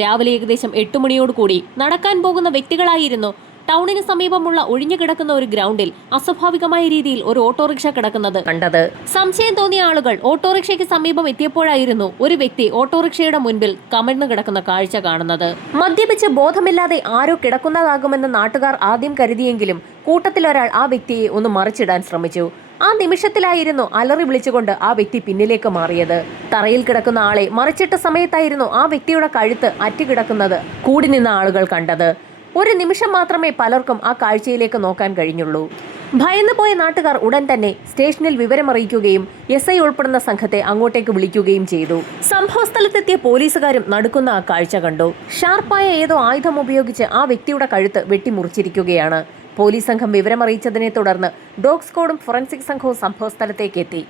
രാവിലെ ഏകദേശം 8 മണിയോടുകൂടി നടക്കാൻ പോകുന്ന വ്യക്തികളായിരുന്നു ടൗണിന് സമീപമുള്ള ഒഴിഞ്ഞുകിടക്കുന്ന ഒരു ഗ്രൗണ്ടിൽ അസ്വാഭാവികമായ രീതിയിൽ ഒരു ഓട്ടോറിക്ഷ കിടക്കുന്നത് കണ്ടത്. സംശയം തോന്നിയ ആളുകൾ ഓട്ടോറിക്ഷയ്ക്ക് സമീപം എത്തിയപ്പോഴായിരുന്നു ഒരു വ്യക്തി ഓട്ടോറിക്ഷയുടെ മുൻപിൽ കമിഴ്ന്നു കിടക്കുന്ന കാഴ്ച കാണുന്നത്. മദ്യപിച്ച് ബോധമില്ലാതെ ആരോ കിടക്കുന്നതാകുമെന്ന് നാട്ടുകാർ ആദ്യം കരുതിയെങ്കിലും കൂട്ടത്തിലൊരാൾ ആ വ്യക്തിയെ ഒന്ന് മറിച്ചിടാൻ ശ്രമിച്ചു. ആ നിമിഷത്തിലായിരുന്നു അലറി വിളിച്ചുകൊണ്ട് ആ വ്യക്തി പിന്നിലേക്ക് മാറിയത്. തറയിൽ കിടക്കുന്ന ആളെ മറിച്ചിട്ട സമയത്തായിരുന്നു ആ വ്യക്തിയുടെ കഴുത്ത് അറ്റുകിടക്കുന്നത് കൂടി നിന്ന ആളുകൾ കണ്ടത്. ഒരു നിമിഷം മാത്രമേ പലർക്കും ആ കാഴ്ചയിലേക്ക് നോക്കാൻ കഴിഞ്ഞുള്ളൂ. ഭയന്നു പോയ നാട്ടുകാർ ഉടൻ തന്നെ സ്റ്റേഷനിൽ വിവരമറിയിക്കുകയും SI ഉൾപ്പെടുന്ന സംഘത്തെ അങ്ങോട്ടേക്ക് വിളിക്കുകയും ചെയ്തു. സംഭവ സ്ഥലത്തെത്തിയ പോലീസുകാരും നടുക്കുന്ന ആ കാഴ്ച കണ്ടു. ഷാർപ്പായ ഏതോ ആയുധം ഉപയോഗിച്ച് ആ വ്യക്തിയുടെ കഴുത്ത് വെട്ടിമുറിച്ചിരിക്കുകയാണ്. പോലീസ് സംഘം വിവരമറിയിച്ചതിനെ തുടർന്ന് ഡോഗ് സ്ക്വാഡും ഫോറൻസിക് സംഘവും സംഭവ സ്ഥലത്തേക്ക് എത്തി.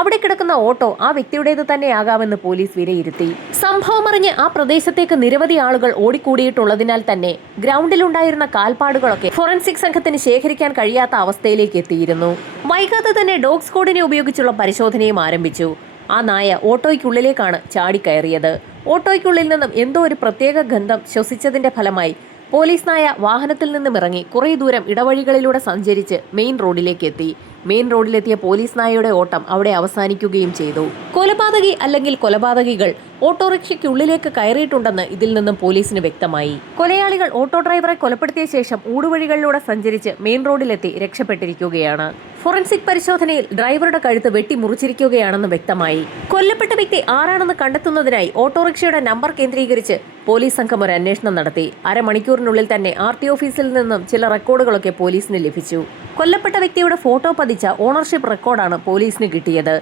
അവിടെ കിടക്കുന്ന ഓട്ടോ ആ വ്യക്തിയുടേത് തന്നെയാകാമെന്ന് പോലീസ് വിലയിരുത്തി. സംഭവമറിഞ്ഞ് ആ പ്രദേശത്തേക്ക് നിരവധി ആളുകൾ ഓടിക്കൂടിയിട്ടുള്ളതിനാൽ തന്നെ ഗ്രൗണ്ടിലുണ്ടായിരുന്ന കാൽപ്പാടുകളൊക്കെ ഫോറൻസിക് സംഘത്തിന് ശേഖരിക്കാൻ കഴിയാത്ത അവസ്ഥയിലേക്ക് എത്തിയിരുന്നു. വൈകാതെ തന്നെ ഡോഗ് സ്ക്വാഡിനെ ഉപയോഗിച്ചുള്ള പരിശോധനയും ആരംഭിച്ചു. ആ നായ ഓട്ടോയ്ക്കുള്ളിലേക്കാണ് ചാടിക്കയറിയത്. ഓട്ടോയ്ക്കുള്ളിൽ നിന്നും എന്തോ ഒരു പ്രത്യേക ഗന്ധം ശ്വസിച്ചതിന്റെ ഫലമായി പോലീസ് നായ വാഹനത്തിൽ നിന്നും ഇറങ്ങി കുറേ ദൂരം ഇടവഴികളിലൂടെ സഞ്ചരിച്ച് മെയിൻ റോഡിലേക്ക് എത്തി. മെയിൻ റോഡിലെത്തിയ പോലീസ് നായയുടെ ഓട്ടം അവിടെ അവസാനിക്കുകയും ചെയ്തു. കൊലപാതകി അല്ലെങ്കിൽ കൊലപാതകികൾ ഓട്ടോറിക്ഷയ്ക്കുള്ളിലേക്ക് കയറിയിട്ടുണ്ടെന്ന് ഇതിൽ നിന്നും പോലീസിന് വ്യക്തമായി. കൊലയാളികൾ ഓട്ടോ ഡ്രൈവറെ കൊലപ്പെടുത്തിയ ശേഷം ഊടുവഴികളിലൂടെ സഞ്ചരിച്ച് മെയിൻ റോഡിലെത്തി രക്ഷപ്പെട്ടിരിക്കുകയാണ്. ഫോറൻസിക് പരിശോധനയിൽ ഡ്രൈവറുടെ കഴുത്ത് വെട്ടിമുറിച്ചിരിക്കുകയാണെന്ന് വ്യക്തമായി. കൊല്ലപ്പെട്ട വ്യക്തി ആരാണെന്ന് കണ്ടെത്തുന്നതിനായി ഓട്ടോറിക്ഷയുടെ നമ്പർ കേന്ദ്രീകരിച്ച് പോലീസ് സംഘം ഒരു അന്വേഷണം നടത്തി. അരമണിക്കൂറിനുള്ളിൽ തന്നെ RT ഓഫീസിൽ നിന്നും ചില റെക്കോർഡുകളൊക്കെ പോലീസിന് ലഭിച്ചു. കൊല്ലപ്പെട്ട വ്യക്തിയുടെ ഫോട്ടോ പതിച്ച ഓണർഷിപ്പ് റെക്കോർഡാണ് പോലീസിന് കിട്ടിയത്.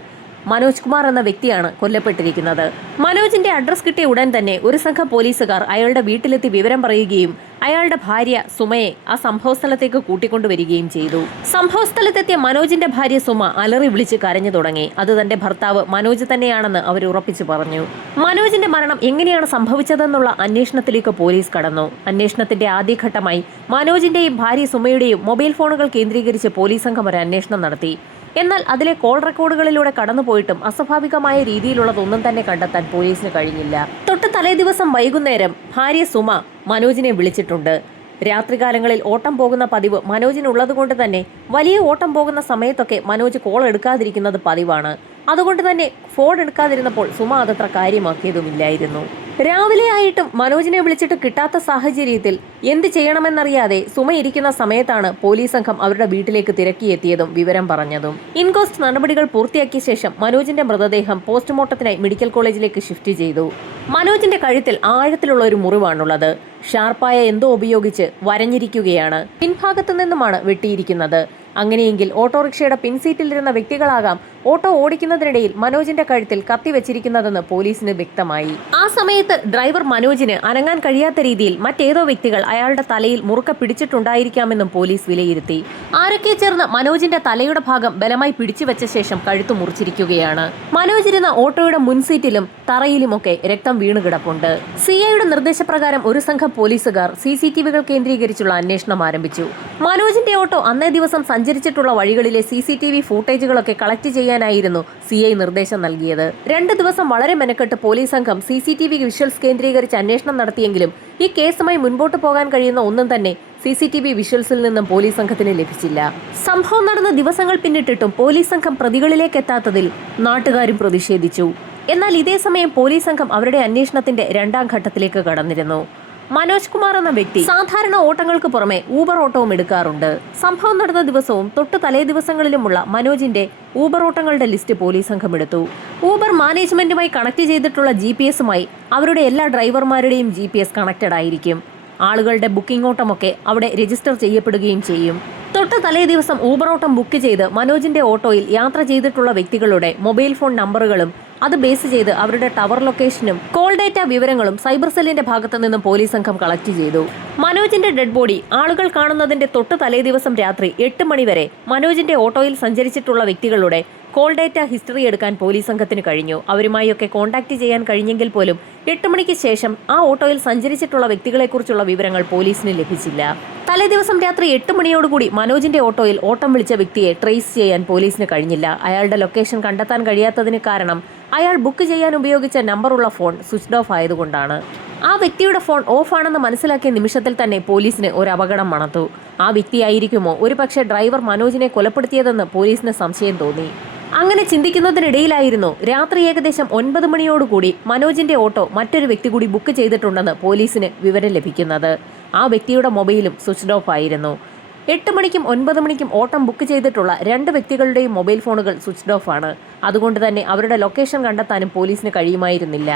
മനോജ് കുമാർ എന്ന വ്യക്തിയാണ് കൊല്ലപ്പെട്ടിരിക്കുന്നത്. മനോജിന്റെ അഡ്രസ് കിട്ടിയ ഉടൻ തന്നെ ഒരു സംഘം പോലീസുകാർ അയാളുടെ വീട്ടിലെത്തി വിവരം പറയുകയും അയാളുടെ ഭാര്യ സുമയെ ആ സംഭവസ്ഥലത്തേക്ക് കൂട്ടിക്കൊണ്ടുവരികയും ചെയ്തു. സംഭവസ്ഥലത്തെത്തിയ മനോജിന്റെ ഭാര്യ സുമ അലറി വിളിച്ച് കരഞ്ഞു തുടങ്ങി. അത് തന്റെ ഭർത്താവ് മനോജ് തന്നെയാണെന്ന് അവർ ഉറപ്പിച്ചു പറഞ്ഞു. മനോജിന്റെ മരണം എങ്ങനെയാണ് സംഭവിച്ചതെന്നുള്ള അന്വേഷണത്തിലേക്ക് പോലീസ് കടന്നു. അന്വേഷണത്തിന്റെ ആദ്യഘട്ടമായി മനോജിന്റെയും ഭാര്യ സുമയുടെയും മൊബൈൽ ഫോണുകൾ കേന്ദ്രീകരിച്ച് പോലീസ് സംഘം ഒരു അന്വേഷണം നടത്തി. എന്നാൽ അതിലെ കോൾ റെക്കോർഡുകളിലൂടെ കടന്നുപോയിട്ടും അസ്വാഭാവികമായ രീതിയിലുള്ളതൊന്നും തന്നെ കണ്ടെത്താൻ പോലീസിന് കഴിഞ്ഞില്ല. തൊട്ട് തലേ ദിവസം വൈകുന്നേരം ഭാര്യ സുമ മനോജിനെ വിളിച്ചിട്ടുണ്ട്. രാത്രികാലങ്ങളിൽ ഓട്ടം പോകുന്ന പതിവ് മനോജിനുള്ളതുകൊണ്ട് തന്നെ വലിയ ഓട്ടം പോകുന്ന സമയത്തൊക്കെ മനോജ് കോൾ എടുക്കാതിരിക്കുന്നത് പതിവാണ്. അതുകൊണ്ട് തന്നെ ഫോൺ എടുക്കാതിരുന്നപ്പോൾ സുമ അതത്ര കാര്യമാക്കിയതുമില്ലായിരുന്നു. രാവിലെ ആയിട്ടും മനോജിനെ വിളിച്ചിട്ട് കിട്ടാത്ത സാഹചര്യത്തിൽ എന്ത് ചെയ്യണമെന്നറിയാതെ സുമ ഇരിക്കുന്ന സമയത്താണ് പോലീസ് സംഘം അവരുടെ വീട്ടിലേക്ക് തിരക്കിയെത്തിയതും വിവരം പറഞ്ഞതും. ഇൻക്വസ്റ്റ് നടപടികൾ പൂർത്തിയാക്കിയ ശേഷം മനോജിന്റെ മൃതദേഹം പോസ്റ്റ്മോർട്ടത്തിനായി മെഡിക്കൽ കോളേജിലേക്ക് ഷിഫ്റ്റ് ചെയ്തു. മനോജിന്റെ കഴുത്തിൽ ആഴത്തിലുള്ള ഒരു മുറിവാണുള്ളത്. ഷാർപ്പായ എന്തോ ഉപയോഗിച്ച് വരഞ്ഞിരിക്കുകയാണ്. പിൻഭാഗത്തു നിന്നുമാണ് വെട്ടിയിരിക്കുന്നത്. അങ്ങനെയെങ്കിൽ ഓട്ടോറിക്ഷയുടെ പിൻസീറ്റിലിരുന്ന വ്യക്തികളാകാം ഓട്ടോ ഓടിക്കുന്നതിനിടയിൽ മനോജിന്റെ കഴുത്തിൽ കത്തിവെച്ചിരിക്കുന്നതെന്ന് പോലീസിന് വ്യക്തമായി. ആ സമയത്ത് ഡ്രൈവർ മനോജിന് അനങ്ങാൻ കഴിയാത്ത രീതിയിൽ മറ്റേതോ വ്യക്തികൾ അയാളുടെ തലയിൽ മുറുക്ക പിടിച്ചിട്ടുണ്ടായിരിക്കാമെന്നും പോലീസ് വിലയിരുത്തി. ആരൊക്കെ ചേർന്ന് മനോജിന്റെ തലയുടെ ഭാഗം ബലമായി പിടിച്ചുവെച്ച ശേഷം കഴുത്ത് മുറിച്ചിരിക്കുകയാണ്. മനോജ് ഇരുന്ന ഓട്ടോയുടെ മുൻസീറ്റിലും തറയിലുമൊക്കെ രക്തം വീണുകിടപ്പുണ്ട്. CIയുടെ നിർദ്ദേശപ്രകാരം ഒരു സംഘം പോലീസുകാർ CCTVകൾ കേന്ദ്രീകരിച്ചുള്ള അന്വേഷണം ആരംഭിച്ചു. മനോജിന്റെ ഓട്ടോ അന്നേ ദിവസം സഞ്ചരിച്ചിട്ടുള്ള വഴികളിലെ CCTV ഫൂട്ടേജുകളൊക്കെ കളക്ട് ചെയ്യാനായിരുന്നു CI നിർദ്ദേശം നൽകിയത്. 2 ദിവസം വളരെ മെനക്കെട്ട് പോലീസ് സംഘം CCTV വിഷ്വൽസ് കേന്ദ്രീകരിച്ച് അന്വേഷണം നടത്തിയെങ്കിലും ഈ കേസുമായി മുൻപോട്ട് പോകാൻ കഴിയുന്ന ഒന്നും തന്നെ CCTV വിഷ്വൽസിൽ നിന്നും പോലീസ് സംഘത്തിന് ലഭിച്ചില്ല. സംഭവം നടന്ന ദിവസങ്ങൾ പിന്നിട്ടിട്ടും പോലീസ് സംഘം പ്രതികളിലേക്ക് എത്താത്തതിൽ നാട്ടുകാരും പ്രതിഷേധിച്ചു. എന്നാൽ ഇതേ സമയം പോലീസ് സംഘം അവരുടെ അന്വേഷണത്തിന്റെ 2ാം ഘട്ടത്തിലേക്ക് കടന്നിരുന്നു. മനോജ് കുമാർ എന്ന വ്യക്തി സാധാരണ ഓട്ടങ്ങൾക്ക് പുറമെ ഊബർ ഓട്ടവും എടുക്കാറുണ്ട്. സംഭവം നടന്ന ദിവസവും തൊട്ട് തലേ ദിവസങ്ങളിലുമുള്ള മനോജിന്റെ ഊബർ ഓട്ടങ്ങളുടെ ലിസ്റ്റ് പോലീസ് സംഘം എടുത്തു. ഊബർ മാനേജ്മെന്റുമായി കണക്ട് ചെയ്തിട്ടുള്ള GPS-മായി അവരുടെ എല്ലാ ഡ്രൈവർമാരുടെയും GPS കണക്റ്റഡ് ആയിരിക്കും. ആളുകളുടെ ബുക്കിംഗ് ഓട്ടമൊക്കെ അവിടെ രജിസ്റ്റർ ചെയ്യപ്പെടുകയും ചെയ്യും. തൊട്ട് തലേ ദിവസം ഊബർ ഓട്ടം ബുക്ക് ചെയ്ത് മനോജിന്റെ ഓട്ടോയിൽ യാത്ര ചെയ്തിട്ടുള്ള വ്യക്തികളുടെ മൊബൈൽ ഫോൺ നമ്പറുകളും അത് ബേസ് ചെയ്ത് അവരുടെ ടവർ ലൊക്കേഷനും കോൾ ഡേറ്റ വിവരങ്ങളും സൈബർ സെല്ലിന്റെ ഭാഗത്തു നിന്നും പോലീസ് സംഘം കളക്ട് ചെയ്തു. മനോജിന്റെ ഡെഡ് ബോഡി ആളുകൾ കാണുന്നതിന്റെ തൊട്ട് തലേ ദിവസം രാത്രി 8 മണി വരെ മനോജിന്റെ ഓട്ടോയിൽ സഞ്ചരിച്ചിട്ടുള്ള വ്യക്തികളുടെ കോൾ ഡേറ്റ ഹിസ്റ്ററി എടുക്കാൻ പോലീസ് സംഘത്തിന് കഴിഞ്ഞു. അവരുമായൊക്കെ കോൺടാക്ട് ചെയ്യാൻ കഴിഞ്ഞെങ്കിൽ പോലും 8 മണിക്ക് ശേഷം ആ ഓട്ടോയിൽ സഞ്ചരിച്ചിട്ടുള്ള വ്യക്തികളെക്കുറിച്ചുള്ള വിവരങ്ങൾ പോലീസിന് ലഭിച്ചില്ല. തലേദിവസം രാത്രി 8 മണിയോടുകൂടി മനോജിന്റെ ഓട്ടോയിൽ ഓട്ടം വിളിച്ച വ്യക്തിയെ ട്രേസ് ചെയ്യാൻ പോലീസിന് കഴിഞ്ഞില്ല. അയാളുടെ ലൊക്കേഷൻ കണ്ടെത്താൻ കഴിയാത്തതിന് കാരണം അയാൾ ബുക്ക് ചെയ്യാൻ ഉപയോഗിച്ച നമ്പറുള്ള ഫോൺ സ്വിച്ച്ഡ് ഓഫ് ആയതുകൊണ്ടാണ്. ആ വ്യക്തിയുടെ ഫോൺ ഓഫാണെന്ന് മനസ്സിലാക്കിയ നിമിഷത്തിൽ തന്നെ പോലീസിന് ഒരു അപകടം മണത്തു. ആ വ്യക്തിയായിരിക്കുമോ ഒരുപക്ഷെ ഡ്രൈവർ മനോജിനെ കൊലപ്പെടുത്തിയതെന്ന് പോലീസിന് സംശയം തോന്നി. അങ്ങനെ ചിന്തിക്കുന്നതിനിടയിലായിരുന്നു രാത്രി ഏകദേശം 9 മണിയോടുകൂടി മനോജിന്റെ ഓട്ടോ മറ്റൊരു വ്യക്തി കൂടി ബുക്ക് ചെയ്തിട്ടുണ്ടെന്ന് പോലീസിന് വിവരം ലഭിക്കുന്നത്. ആ വ്യക്തിയുടെ മൊബൈലും സ്വിച്ച്ഡ് ഓഫ് ആയിരുന്നു. 8 മണിക്കും 9 മണിക്കും ഓട്ടം ബുക്ക് ചെയ്തിട്ടുള്ള 2 വ്യക്തികളുടെയും മൊബൈൽ ഫോണുകൾ സ്വിച്ച്ഡ് ഓഫ് ആണ്. അതുകൊണ്ട് തന്നെ അവരുടെ ലൊക്കേഷൻ കണ്ടെത്താനും പോലീസിന് കഴിയുമായിരുന്നില്ല.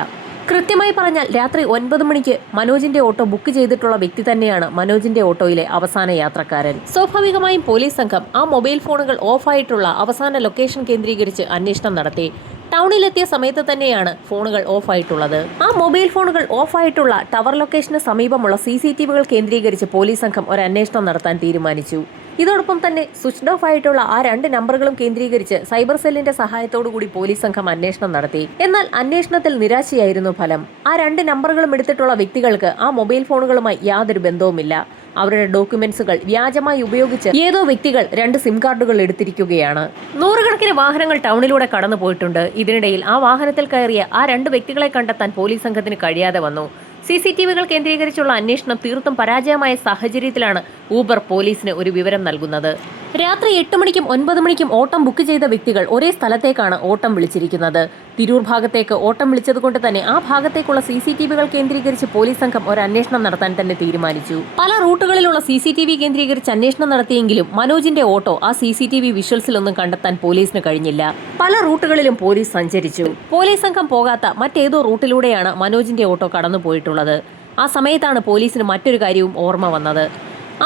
കൃത്യമായി പറഞ്ഞാൽ രാത്രി 9 മണിക്ക് മനോജിന്റെ ഓട്ടോ ബുക്ക് ചെയ്തിട്ടുള്ള വ്യക്തി തന്നെയാണ് മനോജിന്റെ ഓട്ടോയിലെ അവസാന യാത്രക്കാരൻ. സ്വാഭാവികമായും പോലീസ് സംഘം ആ മൊബൈൽ ഫോണുകൾ ഓഫായിട്ടുള്ള അവസാന ലൊക്കേഷൻ കേന്ദ്രീകരിച്ച് അന്വേഷണം നടത്തി. ടൗണിലെത്തിയ സമയത്ത് തന്നെയാണ് ഫോണുകൾ ഓഫായിട്ടുള്ളത്. ആ മൊബൈൽ ഫോണുകൾ ഓഫായിട്ടുള്ള ടവർ ലൊക്കേഷന് സമീപമുള്ള CCTVകൾ കേന്ദ്രീകരിച്ച് പോലീസ് സംഘം ഒരു അന്വേഷണം നടത്താൻ തീരുമാനിച്ചു. ഇതോടൊപ്പം തന്നെ സ്വിച്ച്ഡ് ഓഫ് ആയിട്ടുള്ള ആ 2 നമ്പറുകളും കേന്ദ്രീകരിച്ച് സൈബർ സെല്ലിന്റെ സഹായത്തോടുകൂടി പോലീസ് സംഘം അന്വേഷണം നടത്തി. എന്നാൽ അന്വേഷണത്തിൽ നിരാശയായിരുന്നു ഫലം. ആ 2 നമ്പറുകളും എടുത്തിട്ടുള്ള വ്യക്തികൾക്ക് ആ മൊബൈൽ ഫോണുകളുമായി യാതൊരു ബന്ധവുമില്ല. അവരുടെ ഡോക്യുമെന്റ്സുകൾ വ്യാജമായി ഉപയോഗിച്ച് ഏതോ വ്യക്തികൾ 2 സിം കാർഡുകൾ എടുത്തിരിക്കുകയാണ്. നൂറുകണക്കിന് വാഹനങ്ങൾ ടൗണിലൂടെ കടന്നു പോയിട്ടുണ്ട്. ഇതിനിടയിൽ ആ വാഹനത്തിൽ കയറിയ ആ 2 വ്യക്തികളെ കണ്ടെത്താൻ പോലീസ് സംഘത്തിന് കഴിയാതെ വന്നു. CCTVകൾ കേന്ദ്രീകരിച്ചുള്ള അന്വേഷണം തീർത്തും പരാജയമായ സാഹചര്യത്തിലാണ് ഊബർ പോലീസിന് ഒരു വിവരം നൽകുന്നത്. രാത്രി 8 മണിക്കും 9 മണിക്കും ഓട്ടം ബുക്ക് ചെയ്ത വ്യക്തികൾ ഒരേ സ്ഥലത്തേക്കാണ് ഓട്ടം വിളിച്ചിരിക്കുന്നത്. തിരൂർ ഭാഗത്തേക്ക് ഓട്ടം വിളിച്ചതുകൊണ്ട് തന്നെ ആ ഭാഗത്തേക്കുള്ള CCTVകൾ കേന്ദ്രീകരിച്ച് പോലീസ് സംഘം ഒരു അന്വേഷണം നടത്താൻ തന്നെ തീരുമാനിച്ചു. പല റൂട്ടുകളിലുള്ള CCTV കേന്ദ്രീകരിച്ച് അന്വേഷണം നടത്തിയെങ്കിലും മനോജിന്റെ ഓട്ടോ ആ CCTV വിഷ്വൽസിലൊന്നും കണ്ടെത്താൻ പോലീസിന് കഴിഞ്ഞില്ല. പല റൂട്ടുകളിലും പോലീസ് സഞ്ചരിച്ചു. പോലീസ് സംഘം പോകാത്ത മറ്റേതോ റൂട്ടിലൂടെയാണ് മനോജിന്റെ ഓട്ടോ കടന്നുപോയിട്ടുള്ളത്. ആ സമയത്താണ് പോലീസിന് മറ്റൊരു കാര്യവും ഓർമ്മ വന്നത്.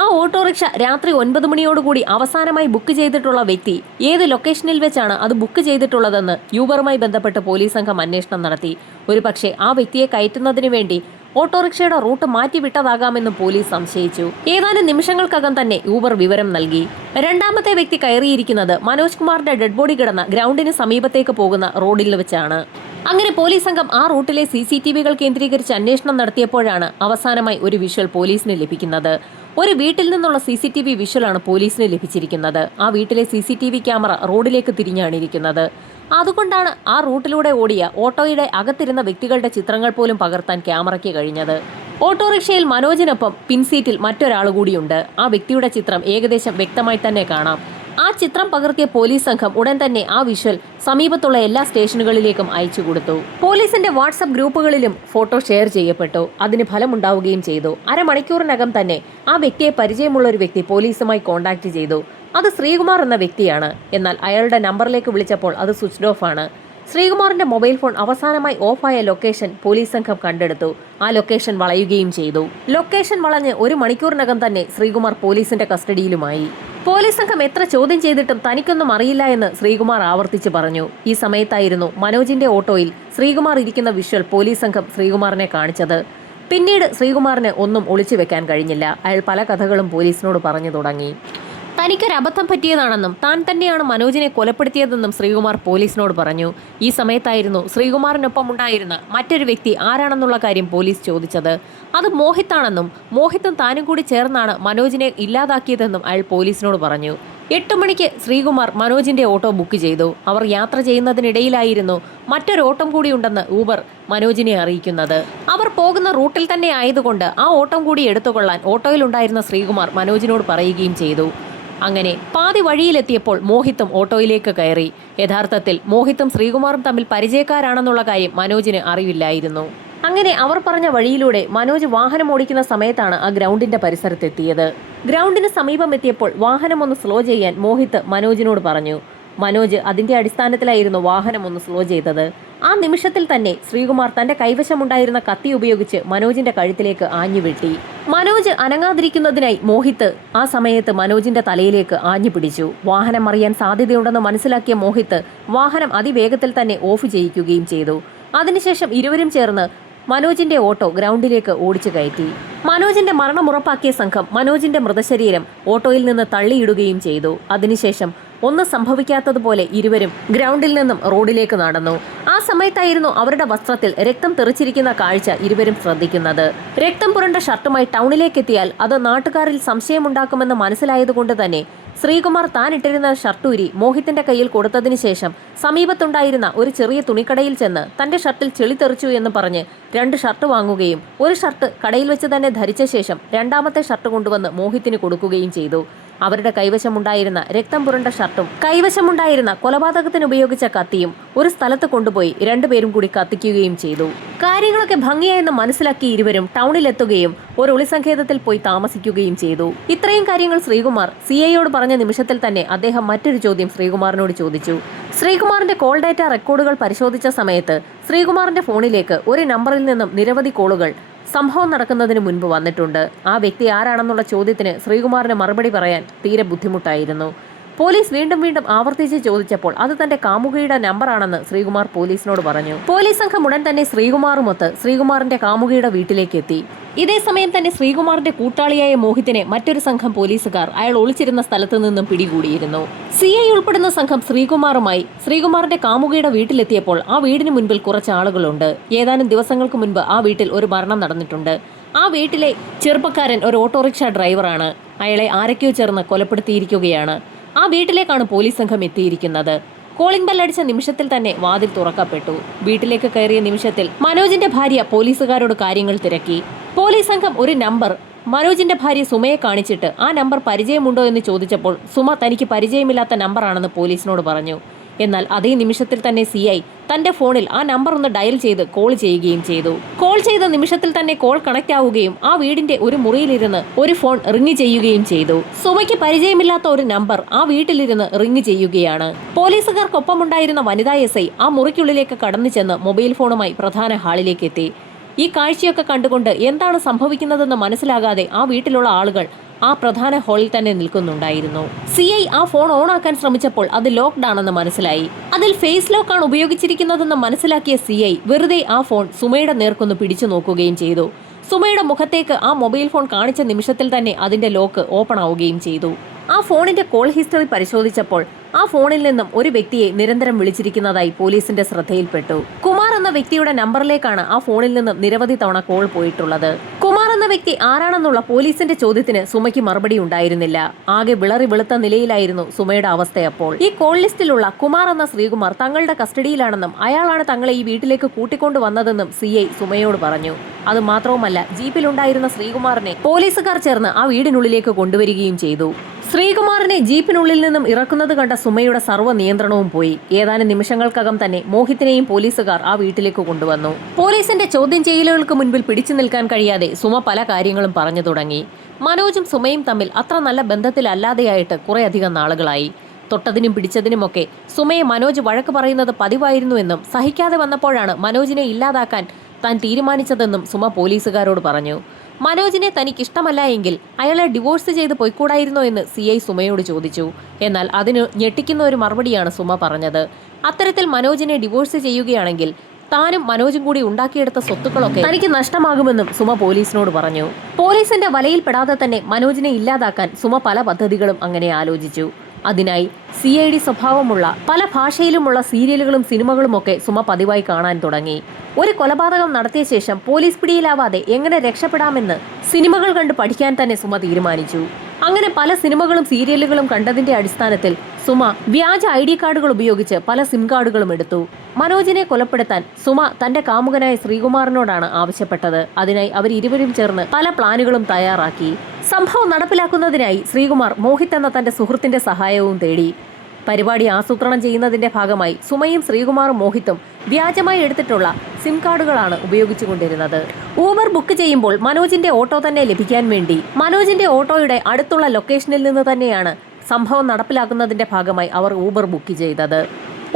ആ ഓട്ടോറിക്ഷ രാത്രി 9 മണിയോടുകൂടി അവസാനമായി ബുക്ക് ചെയ്തിട്ടുള്ള വ്യക്തി ഏത് ലൊക്കേഷനിൽ വെച്ചാണ് അത് ബുക്ക് ചെയ്തിട്ടുള്ളതെന്ന് യൂബറുമായി ബന്ധപ്പെട്ട് പോലീസ് സംഘം അന്വേഷണം നടത്തി. ഒരുപക്ഷെ ആ വ്യക്തിയെ കയറ്റുന്നതിന് വേണ്ടി ഓട്ടോറിക്ഷയുടെ റൂട്ട് മാറ്റിവിട്ടതാകാമെന്ന് പോലീസ് സംശയിച്ചു. ഏതാനും നിമിഷങ്ങൾക്കകം തന്നെ യൂബർ വിവരം നൽകി. രണ്ടാമത്തെ വ്യക്തി കയറിയിരിക്കുന്നത് മനോജ് കുമാറിന്റെ ഡെഡ് ബോഡി കിടന്ന ഗ്രൗണ്ടിന് സമീപത്തേക്ക് പോകുന്ന റോഡിൽ വെച്ചാണ്. അങ്ങനെ പോലീസ് സംഘം ആ റൂട്ടിലെ CCTVകൾ കേന്ദ്രീകരിച്ച് അന്വേഷണം നടത്തിയപ്പോഴാണ് അവസാനമായി ഒരു വിഷ്വൽ പോലീസിന് ലഭിക്കുന്നത്. ഒരു വീട്ടിൽ നിന്നുള്ള CCTV വിഷ്വലാണ് പോലീസിന് ലഭിച്ചിരിക്കുന്നത്. ആ വീട്ടിലെ CCTV ക്യാമറ റോഡിലേക്ക് തിരിഞ്ഞാണ് ഇരിക്കുന്നത്. അതുകൊണ്ടാണ് ആ റൂട്ടിലൂടെ ഓടിയ ഓട്ടോയുടെ അകത്തിരുന്ന വ്യക്തികളുടെ ചിത്രങ്ങൾ പോലും പകർത്താൻ ക്യാമറയ്ക്ക് കഴിഞ്ഞത്. ഓട്ടോറിക്ഷയിൽ മനോജിനൊപ്പം പിൻസീറ്റിൽ മറ്റൊരാൾ കൂടിയുണ്ട്. ആ വ്യക്തിയുടെ ചിത്രം ഏകദേശം വ്യക്തമായി തന്നെ കാണാം. ആ ചിത്രം പകർത്തിയ പോലീസ് സംഘം ഉടൻ തന്നെ ആ വിഷ്വൽ സമീപത്തുള്ള എല്ലാ സ്റ്റേഷനുകളിലേക്കും അയച്ചു കൊടുത്തു. പോലീസിന്റെ വാട്സ്ആപ്പ് ഗ്രൂപ്പുകളിലും ഫോട്ടോ ഷെയർ ചെയ്യപ്പെട്ടു. അതിന് ഫലമുണ്ടാവുകയും ചെയ്തു. അരമണിക്കൂറിനകം തന്നെ ആ വ്യക്തിയെ പരിചയമുള്ള ഒരു വ്യക്തി പോലീസുമായി കോൺടാക്ട് ചെയ്തു. അത് ശ്രീകുമാർ എന്ന വ്യക്തിയാണ്. എന്നാൽ അയാളുടെ നമ്പറിലേക്ക് വിളിച്ചപ്പോൾ അത് സ്വിച്ച്ഡ് ഓഫ് ആണ്. ശ്രീകുമാറിന്റെ മൊബൈൽ ഫോൺ അവസാനമായി ഓഫായ ലൊക്കേഷൻ പോലീസ് സംഘം കണ്ടെടുത്തു. ആ ലൊക്കേഷൻ വളയുകയും ചെയ്തു. ലൊക്കേഷൻ വളഞ്ഞ് 1 മണിക്കൂറിനകം തന്നെ ശ്രീകുമാർ പോലീസിന്റെ കസ്റ്റഡിയിലുമായി. പോലീസ് സംഘം എത്ര ചോദ്യം ചെയ്തിട്ടും തനിക്കൊന്നും അറിയില്ല എന്ന് ശ്രീകുമാർ ആവർത്തിച്ച് പറഞ്ഞു. ഈ സമയത്തായിരുന്നു മനോജിന്റെ ഓട്ടോയിൽ ശ്രീകുമാർ ഇരിക്കുന്ന വിഷ്വൽ പോലീസ് സംഘം ശ്രീകുമാറിനെ കാണിച്ചത്. പിന്നീട് ശ്രീകുമാറിന് ഒന്നും ഒളിച്ചു വെക്കാൻ കഴിഞ്ഞില്ല. അയാൾ പല കഥകളും പോലീസിനോട് പറഞ്ഞു തുടങ്ങി. തനിക്കൊരു അബദ്ധം പറ്റിയതാണെന്നും താൻ തന്നെയാണ് മനോജിനെ കൊലപ്പെടുത്തിയതെന്നും ശ്രീകുമാർ പോലീസിനോട് പറഞ്ഞു. ഈ സമയത്തായിരുന്നു ശ്രീകുമാറിനൊപ്പം ഉണ്ടായിരുന്ന മറ്റൊരു വ്യക്തി ആരാണെന്നുള്ള കാര്യം പോലീസ് ചോദിച്ചത്. അത് മോഹിത്താണെന്നും മോഹിത്തും താനും കൂടി ചേർന്നാണ് മനോജിനെ ഇല്ലാതാക്കിയതെന്നും അയാൾ പോലീസിനോട് പറഞ്ഞു. 8 മണിക്ക് ശ്രീകുമാർ മനോജിന്റെ ഓട്ടോ ബുക്ക് ചെയ്തു. അവർ യാത്ര ചെയ്യുന്നതിനിടയിലായിരുന്നു മറ്റൊരു ഓട്ടം കൂടിയുണ്ടെന്ന് ഊബർ മനോജിനെ അറിയിക്കുന്നത്. അവർ പോകുന്ന റൂട്ടിൽ തന്നെ ആയതുകൊണ്ട് ആ ഓട്ടം കൂടി എടുത്തുകൊള്ളാൻ ഓട്ടോയിലുണ്ടായിരുന്ന ശ്രീകുമാർ മനോജിനോട് പറയുകയും ചെയ്തു. അങ്ങനെ പാതി വഴിയിലെത്തിയപ്പോൾ മോഹിത്തും ഓട്ടോയിലേക്ക് കയറി. യഥാർത്ഥത്തിൽ മോഹിത്തും ശ്രീകുമാറും തമ്മിൽ പരിചയക്കാരാണെന്നുള്ള കാര്യം മനോജിന് അറിവില്ലായിരുന്നു. അങ്ങനെ അവർ പറഞ്ഞ വഴിയിലൂടെ മനോജ് വാഹനം ഓടിക്കുന്ന സമയത്താണ് ആ ഗ്രൗണ്ടിന്റെ പരിസരത്തെത്തിയത്. ഗ്രൗണ്ടിന് സമീപം എത്തിയപ്പോൾ വാഹനം ഒന്ന് സ്ലോ ചെയ്യാൻ മോഹിത്ത് മനോജിനോട് പറഞ്ഞു. മനോജ് അതിന്റെ അടിസ്ഥാനത്തിലായിരുന്നു വാഹനം ഒന്ന് സ്ലോ ചെയ്തത്. ആ നിമിഷത്തിൽ തന്നെ ശ്രീകുമാർ തന്റെ കൈവശമുണ്ടായിരുന്ന കത്തി ഉപയോഗിച്ച് മനോജിന്റെ കഴുത്തിലേക്ക് ആഞ്ഞുവെട്ടി. മനോജ് അനങ്ങാതിരിക്കുന്നതിനായി മോഹിത്ത് ആ സമയത്ത് മനോജിന്റെ തലയിലേക്ക് ആഞ്ഞു പിടിച്ചു. വാഹനം മറിയാൻ സാധ്യതയുണ്ടെന്ന് മനസ്സിലാക്കിയ മോഹിത്ത് വാഹനം അതിവേഗത്തിൽ തന്നെ ഓഫ് ചെയ്യിക്കുകയും ചെയ്തു. അതിനുശേഷം ഇരുവരും ചേർന്ന് മനോജിന്റെ ഓട്ടോ ഗ്രൗണ്ടിലേക്ക് ഓടിച്ചു കയറ്റി. മനോജിന്റെ മരണം ഉറപ്പാക്കിയ സംഘം മനോജിന്റെ മൃതശരീരം ഓട്ടോയിൽ നിന്ന് തള്ളിയിടുകയും ചെയ്തു. അതിനുശേഷം ഒന്നും സംഭവിക്കാത്തതുപോലെ ഇരുവരും ഗ്രൗണ്ടിൽ നിന്നും റോഡിലേക്ക് നടന്നു. ആ സമയത്തായിരുന്നു അവരുടെ വസ്ത്രത്തിൽ രക്തം തെറിച്ചിരിക്കുന്ന കാഴ്ച ഇരുവരും ശ്രദ്ധിക്കുന്നത്. രക്തം പുരണ്ട ഷർട്ടുമായി ടൗണിലേക്ക് എത്തിയാൽ അത് നാട്ടുകാരിൽ സംശയമുണ്ടാക്കുമെന്ന് മനസ്സിലായതുകൊണ്ട് തന്നെ ശ്രീകുമാർ താൻ ഇട്ടിരുന്ന ഷർട്ടൂരി മോഹിത്തിന്റെ കയ്യിൽ കൊടുത്തതിനു ശേഷം സമീപത്തുണ്ടായിരുന്ന ഒരു ചെറിയ തുണിക്കടയിൽ ചെന്ന് തന്റെ ഷർട്ടിൽ ചെളി തെറിച്ചു എന്ന് പറഞ്ഞ് 2 ഷർട്ട് വാങ്ങുകയും ഒരു ഷർട്ട് കടയിൽ വെച്ച് തന്നെ ധരിച്ച ശേഷം രണ്ടാമത്തെ ഷർട്ട് കൊണ്ടുവന്ന് മോഹിത്തിന് കൊടുക്കുകയും ചെയ്തു. അവരുടെ കൈവശമുണ്ടായിരുന്ന രക്തം പുരണ്ട ഷർട്ടും കൈവശമുണ്ടായിരുന്ന കൊലപാതകത്തിന് ഉപയോഗിച്ച കത്തിയും ഒരു സ്ഥലത്ത് കൊണ്ടുപോയി 2 പേരും കൂടി കത്തിക്കുകയും ചെയ്തു. കാര്യങ്ങളൊക്കെ ഭംഗിയായെന്ന് മനസ്സിലാക്കി ഇരുവരും ടൗണിലെത്തുകയും ഒരു ഒളിസങ്കേതത്തിൽ പോയി താമസിക്കുകയും ചെയ്തു. ഇത്രയും കാര്യങ്ങൾ ശ്രീകുമാർ സിഐയോട് പറഞ്ഞ നിമിഷത്തിൽ തന്നെ അദ്ദേഹം മറ്റൊരു ചോദ്യം ശ്രീകുമാറിനോട് ചോദിച്ചു. ശ്രീകുമാറിന്റെ കോൾ ഡാറ്റ റെക്കോർഡുകൾ പരിശോധിച്ച സമയത്ത് ശ്രീകുമാറിന്റെ ഫോണിലേക്ക് ഒരു നമ്പറിൽ നിന്നും നിരവധി കോളുകൾ സംഭവം നടക്കുന്നതിന് മുൻപ് വന്നിട്ടുണ്ട്. ആ വ്യക്തി ആരാണെന്നുള്ള ചോദ്യത്തിന് ശ്രീകുമാറിന് മറുപടി പറയാൻ തീരെ ബുദ്ധിമുട്ടായിരുന്നു. പോലീസ് വീണ്ടും വീണ്ടും ആവർത്തിച്ച് ചോദിച്ചപ്പോൾ അത് തന്റെ കാമുകിയുടെ നമ്പറാണെന്ന് ശ്രീകുമാർ പോലീസിനോട് പറഞ്ഞു. പോലീസ് സംഘം ഉടൻ തന്നെ ശ്രീകുമാറുമൊത്ത് ശ്രീകുമാറിന്റെ കാമുകിയുടെ വീട്ടിലേക്ക് എത്തി. ഇതേ സമയം തന്നെ ശ്രീകുമാറിന്റെ കൂട്ടാളിയായ മോഹിത്തിനെ മറ്റൊരു സംഘം പോലീസുകാർ അയാൾ ഒളിച്ചിരുന്ന സ്ഥലത്തു നിന്നും പിടികൂടിയിരുന്നു. സിഐ ഉൾപ്പെടുന്ന സംഘം ശ്രീകുമാറിന്റെ കാമുകിയുടെ വീട്ടിലെത്തിയപ്പോൾ ആ വീടിന് മുൻപിൽ കുറച്ച് ആളുകളുണ്ട്. ഏതാനും ദിവസങ്ങൾക്ക് മുൻപ് ആ വീട്ടിൽ ഒരു മരണം നടന്നിട്ടുണ്ട്. ആ വീട്ടിലെ ചെറുപ്പക്കാരൻ ഒരു ഓട്ടോറിക്ഷ ഡ്രൈവറാണ്. അയാളെ ആരൊക്കെയോ ചേർന്ന് കൊലപ്പെടുത്തിയിരിക്കുകയാണ്. ആ വീട്ടിലേക്കാണ് പോലീസ് സംഘം എത്തിയിരിക്കുന്നത്. കോളിംഗ് ബെല്ലടിച്ച നിമിഷത്തിൽ തന്നെ വാതിൽ തുറക്കപ്പെട്ടു. വീട്ടിലേക്ക് കയറിയ നിമിഷത്തിൽ മനോജിന്റെ ഭാര്യ പോലീസുകാരോട് കാര്യങ്ങൾ തിരക്കി. പോലീസ് സംഘം ഒരു നമ്പർ മനോജിന്റെ ഭാര്യ സുമയെ കാണിച്ചിട്ട് ആ നമ്പർ പരിചയമുണ്ടോ എന്ന് ചോദിച്ചപ്പോൾ സുമ തനിക്ക് പരിചയമില്ലാത്ത നമ്പറാണെന്ന് പോലീസിനോട് പറഞ്ഞു. എന്നാൽ അതേ നിമിഷത്തിൽ തന്നെ സിഐ തന്റെ ഫോണിൽ ആ നമ്പർ ഒന്ന് ഡയൽ ചെയ്ത് കോൾ ചെയ്യുകയും ചെയ്തു. കോൾ ചെയ്ത നിമിഷത്തിൽ തന്നെ കോൾ കണക്ട് ആവുകയും ആ വീടിന്റെ ഒരു മുറിയിലിരുന്ന് ഒരു ഫോൺ റിങ് ചെയ്യുകയും ചെയ്തു. സുമയ്ക്ക് പരിചയമില്ലാത്ത ഒരു നമ്പർ ആ വീട്ടിലിരുന്ന് റിങ് ചെയ്യുകയാണ്. പോലീസുകാർക്കൊപ്പമുണ്ടായിരുന്ന വനിതാ SI ആ മുറിക്കുള്ളിലേക്ക് കടന്നു ചെന്ന് മൊബൈൽ ഫോണുമായി പ്രധാന ഹാളിലേക്ക് എത്തി. ഈ കാഴ്ചയൊക്കെ കണ്ടുകൊണ്ട് എന്താണ് സംഭവിക്കുന്നതെന്ന് മനസ്സിലാകാതെ ആ വീട്ടിലുള്ള ആളുകൾ ആ പ്രധാന ഹാളിൽ തന്നെ നിൽക്കുന്നുണ്ടായിരുന്നു. സിഐ ആ ഫോൺ ഓണാക്കാൻ ശ്രമിച്ചപ്പോൾ അത് ലോക്ക്ഡ് ആണെന്ന് മനസ്സിലായി. അതിൽ ഫേസ് ലോക്കാണ് ഉപയോഗിച്ചിരിക്കുന്നതെന്ന് മനസ്സിലാക്കിയ സിഐ വെറുതെ ആ ഫോൺ സുമയുടെ നേർക്കൊന്ന് പിടിച്ചു നോക്കുകയും ചെയ്തു. സുമയുടെ മുഖത്തേക്ക് ആ മൊബൈൽ ഫോൺ കാണിച്ച നിമിഷത്തിൽ തന്നെ അതിന്റെ ലോക്ക് ഓപ്പൺ ആവുകയും ചെയ്തു. ആ ഫോണിന്റെ കോൾ ഹിസ്റ്ററി പരിശോധിച്ചപ്പോൾ ആ ഫോണിൽ നിന്നും ഒരു വ്യക്തിയെ നിരന്തരം വിളിച്ചിരിക്കുന്നതായി പോലീസിന്റെ ശ്രദ്ധയിൽപ്പെട്ടു. കുമാർ എന്ന വ്യക്തിയുടെ നമ്പറിലേക്കാണ് ആ ഫോണിൽ നിന്നും നിരവധി തവണ കോൾ പോയിട്ടുള്ളത്. കുമാർ എന്ന വ്യക്തി ആരാണെന്നുള്ള പോലീസിന്റെ ചോദ്യത്തിന് സുമയ്ക്ക് മറുപടി ഉണ്ടായിരുന്നില്ല. ആകെ വിളറി വെളുത്ത നിലയിലായിരുന്നു സുമയുടെ അവസ്ഥയപ്പോൾ. ഈ കോൾ ലിസ്റ്റിലുള്ള കുമാർ എന്ന ശ്രീകുമാർ തങ്ങളുടെ കസ്റ്റഡിയിലാണെന്നും അയാളാണ് തങ്ങളെ ഈ വീട്ടിലേക്ക് കൂട്ടിക്കൊണ്ടുവന്നതെന്നും സിഐ സുമയോട് പറഞ്ഞു. അത് മാത്രവുമല്ല, ജീപ്പിലുണ്ടായിരുന്ന ശ്രീകുമാറിനെ പോലീസുകാർ ചേർന്ന് ആ വീടിനുള്ളിലേക്ക് കൊണ്ടുവരികയും ചെയ്തു. ശ്രീകുമാറിനെ ജീപ്പിനുള്ളിൽ നിന്നും ഇറക്കുന്നത് കണ്ട സുമയുടെ സർവ്വ നിയന്ത്രണവും പോയി. ഏതാനും നിമിഷങ്ങൾക്കകം തന്നെ മോഹിത്തിനെയും പോലീസുകാർ ആ വീട്ടിലേക്ക് കൊണ്ടുവന്നു. പോലീസിന്റെ ചോദ്യം ചെയ്യലുകൾക്ക് മുൻപിൽ പിടിച്ചു നിൽക്കാൻ കഴിയാതെ സുമ പല കാര്യങ്ങളും പറഞ്ഞു തുടങ്ങി. മനോജും സുമയും തമ്മിൽ അത്ര നല്ല ബന്ധത്തിലല്ലാതെയായിട്ട് കുറേയധികം നാളുകളായി. തൊട്ടതിനും പിടിച്ചതിനുമൊക്കെ സുമയെ മനോജ് വഴക്ക് പറയുന്നത് പതിവായിരുന്നുവെന്നും സഹിക്കാതെ വന്നപ്പോഴാണ് മനോജിനെ ഇല്ലാതാക്കാൻ താൻ തീരുമാനിച്ചതെന്നും സുമ പോലീസുകാരോട് പറഞ്ഞു. മനോജിനെ തനിക്കിഷ്ടമല്ല എങ്കിൽ അയാളെ ഡിവോഴ്സ് ചെയ്ത് പൊയ്ക്കൂടായിരുന്നോ എന്ന് സിഐ സുമയോട് ചോദിച്ചു. എന്നാൽ അതിന് ഞെട്ടിക്കുന്ന ഒരു മറുപടിയാണ് സുമ പറഞ്ഞത്. അത്തരത്തിൽ മനോജിനെ ഡിവോഴ്സ് ചെയ്യുകയാണെങ്കിൽ താനും മനോജും കൂടി ഉണ്ടാക്കിയെടുത്ത സ്വത്തുക്കളൊക്കെ തനിക്ക് നഷ്ടമാകുമെന്നും സുമ പോലീസിനോട് പറഞ്ഞു. പോലീസിന്റെ വലയിൽപ്പെടാതെ തന്നെ മനോജിനെ ഇല്ലാതാക്കാൻ സുമ പല പദ്ധതികളും അങ്ങനെ ആലോചിച്ചു. അതിനായി CID സ്വഭാവമുള്ള പല ഭാഷയിലുമുള്ള സീരിയലുകളും സിനിമകളുമൊക്കെ സുമ പതിവായി കാണാൻ തുടങ്ങി. ഒരു കൊലപാതകം നടത്തിയ ശേഷം പോലീസ് പിടിയിലാവാതെ എങ്ങനെ രക്ഷപ്പെടാമെന്ന് സിനിമകൾ കണ്ട് പഠിക്കാൻ തന്നെ സുമ തീരുമാനിച്ചു. അങ്ങനെ പല സിനിമകളും സീരിയലുകളും കണ്ടതിന്റെ അടിസ്ഥാനത്തിൽ സുമ വ്യാജ ID കാർഡുകൾ ഉപയോഗിച്ച് പല സിം കാർഡുകളും എടുത്തു. മനോജിനെ കൊലപ്പെടുത്താൻ സുമ തന്റെ കാമുകനായ ശ്രീകുമാറിനോടാണ് ആവശ്യപ്പെട്ടത്. അതിനായി അവരിരുവരും ചേർന്ന് പല പ്ലാനുകളും തയ്യാറാക്കി. സംഭവം നടപ്പിലാക്കുന്നതിനായി ശ്രീകുമാർ മോഹിത് എന്ന തന്റെ സുഹൃത്തിന്റെ സഹായവും തേടി. പരിപാടി ആസൂത്രണം ചെയ്യുന്നതിന്റെ ഭാഗമായി സുമയും ശ്രീകുമാറും മോഹിത്തും വ്യാജമായി എടുത്തിട്ടുള്ള സിം കാർഡുകളാണ് ഉപയോഗിച്ചുകൊണ്ടിരുന്നത്. ഊബർ ബുക്ക് ചെയ്യുമ്പോൾ മനോജിന്റെ ഓട്ടോ തന്നെ ലഭിക്കാൻ വേണ്ടി മനോജിന്റെ ഓട്ടോയുടെ അടുത്തുള്ള ലൊക്കേഷനിൽ നിന്ന് തന്നെയാണ് സംഭവം നടപ്പിലാക്കുന്നതിന്റെ ഭാഗമായി അവർ ഊബർ ബുക്ക് ചെയ്തത്.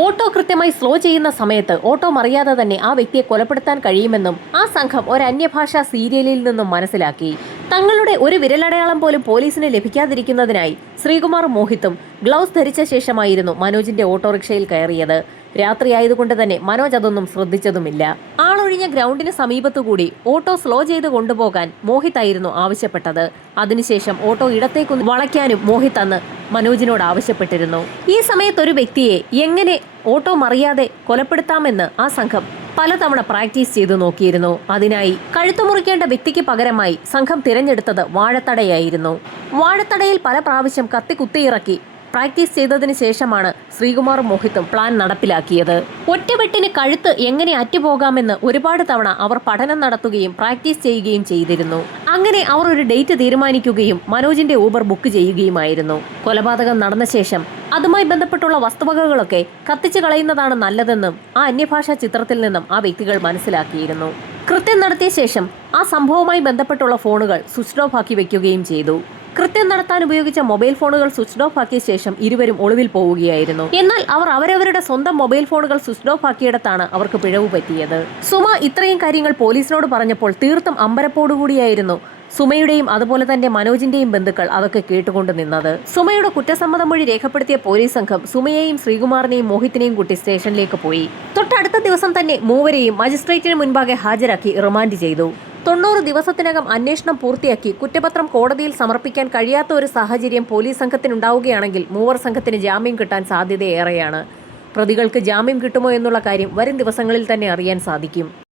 ഓട്ടോ കൃത്യമായി സ്ലോ ചെയ്യുന്ന സമയത്ത് ഓട്ടോ മറിയാതെ തന്നെ ആ വ്യക്തിയെ കൊലപ്പെടുത്താൻ കഴിയുമെന്നും ആ സംഘം ഒരു അന്യഭാഷാ സീരിയലിൽ നിന്നും മനസ്സിലാക്കി. തങ്ങളുടെ ഒരു വിരലടയാളം പോലും പോലീസിന് ലഭിക്കാതിരിക്കുന്നതിനായി ശ്രീകുമാറും മോഹിത്തും ഗ്ലൗസ് ധരിച്ച ശേഷമായിരുന്നു മനോജിന്റെ ഓട്ടോറിക്ഷയിൽ കയറിയത്. രാത്രിയായതുകൊണ്ട് തന്നെ മനോജ് അതൊന്നും ശ്രദ്ധിച്ചതുമില്ല. ആളൊഴിഞ്ഞ ഗ്രൗണ്ടിന് സമീപത്തുകൂടി ഓട്ടോ സ്ലോ ചെയ്ത് കൊണ്ടുപോകാൻ മോഹിത് ആയിരുന്നു ആവശ്യപ്പെട്ടത്. അതിനുശേഷം ഓട്ടോ ഇടത്തേക്ക് വളയ്ക്കാനും മോഹിത് അന്ന് മനോജിനോട് ആവശ്യപ്പെട്ടിരുന്നു. ഈ സമയത്ത് ഒരു വ്യക്തിയെ എങ്ങനെ ഓട്ടോ മറിയാതെ കൊലപ്പെടുത്താമെന്ന് ആ സംഘം പലതവണ പ്രാക്ടീസ് ചെയ്തു നോക്കിയിരുന്നു. അതിനായി കഴുത്തു മുറിക്കേണ്ട വ്യക്തിക്ക് പകരമായി സംഘം തിരഞ്ഞെടുത്തത് വാഴത്തടയായിരുന്നു. വാഴത്തടയിൽ പല പ്രാവശ്യം കത്തി കുത്തിയിറക്കി പ്രാക്ടീസ് ചെയ്തതിനു ശേഷമാണ് ശ്രീകുമാറും മോഹിത്തും പ്ലാൻ നടപ്പിലാക്കിയത്. ഒറ്റവെട്ടിന് കഴുത്ത് എങ്ങനെ അറ്റുപോകാമെന്ന് ഒരുപാട് തവണ അവർ പഠനം നടത്തുകയും പ്രാക്ടീസ് ചെയ്യുകയും ചെയ്തിരുന്നു. അങ്ങനെ അവർ ഒരു ഡേറ്റ് തീരുമാനിക്കുകയും മനോജിന്റെ ഊബർ ബുക്ക് ചെയ്യുകയുമായിരുന്നു. കൊലപാതകം നടന്ന ശേഷം അതുമായി ബന്ധപ്പെട്ടുള്ള വസ്തുവകകളൊക്കെ കത്തിച്ചു കളയുന്നതാണ് നല്ലതെന്നും ആ അന്യഭാഷാ ചിത്രത്തിൽ നിന്നും ആ വ്യക്തികൾ മനസ്സിലാക്കിയിരുന്നു. കൃത്യം നടത്തിയ ശേഷം ആ സംഭവവുമായി ബന്ധപ്പെട്ടുള്ള ഫോണുകൾ സ്വിച്ച് ഓഫ് ആക്കി വെക്കുകയും ചെയ്തു. കൃത്യം നടത്താൻ ഉപയോഗിച്ച മൊബൈൽ ഫോണുകൾ സ്വിച്ച് ഓഫ് ആക്കിയ ശേഷം ഇരുവരും ഒളിവിൽ പോവുകയായിരുന്നു. എന്നാൽ അവർ അവരവരുടെ സ്വന്തം മൊബൈൽ ഫോണുകൾ സ്വിച്ച് ഓഫ് ആക്കിയിടത്താണ് അവർക്ക് പിഴവ് പറ്റിയത്. സുമ ഇത്രയും കാര്യങ്ങൾ പോലീസിനോട് പറഞ്ഞപ്പോൾ തീർത്തും അമ്പരപ്പോടുകൂടിയായിരുന്നു സുമയുടെയും അതുപോലെ തന്നെ മനോജിന്റെയും ബന്ധുക്കൾ അതൊക്കെ കേട്ടുകൊണ്ട് നിന്നത്. സുമയുടെ കുറ്റസമ്മതം മൊഴി രേഖപ്പെടുത്തിയ പോലീസ് സംഘം സുമയെയും ശ്രീകുമാറിനെയും മോഹിത്തിനെയും കൂട്ടി സ്റ്റേഷനിലേക്ക് പോയി. തൊട്ടടുത്ത ദിവസം തന്നെ മൂവരെയും മജിസ്ട്രേറ്റിന് മുൻപാകെ ഹാജരാക്കി റിമാൻഡ് ചെയ്തു. 90 ദിവസത്തിനകം അന്വേഷണം പൂർത്തിയാക്കി കുറ്റപത്രം കോടതിയിൽ സമർപ്പിക്കാൻ കഴിയാത്ത ഒരു സാഹചര്യം പോലീസ് സംഘത്തിനുണ്ടാവുകയാണെങ്കിൽ മൂവർ സംഘത്തിന് ജാമ്യം കിട്ടാൻ സാധ്യതയേറെയാണ്. പ്രതികൾക്ക് ജാമ്യം കിട്ടുമോ എന്നുള്ള കാര്യം വരും ദിവസങ്ങളിൽ തന്നെ അറിയാൻ സാധിക്കും.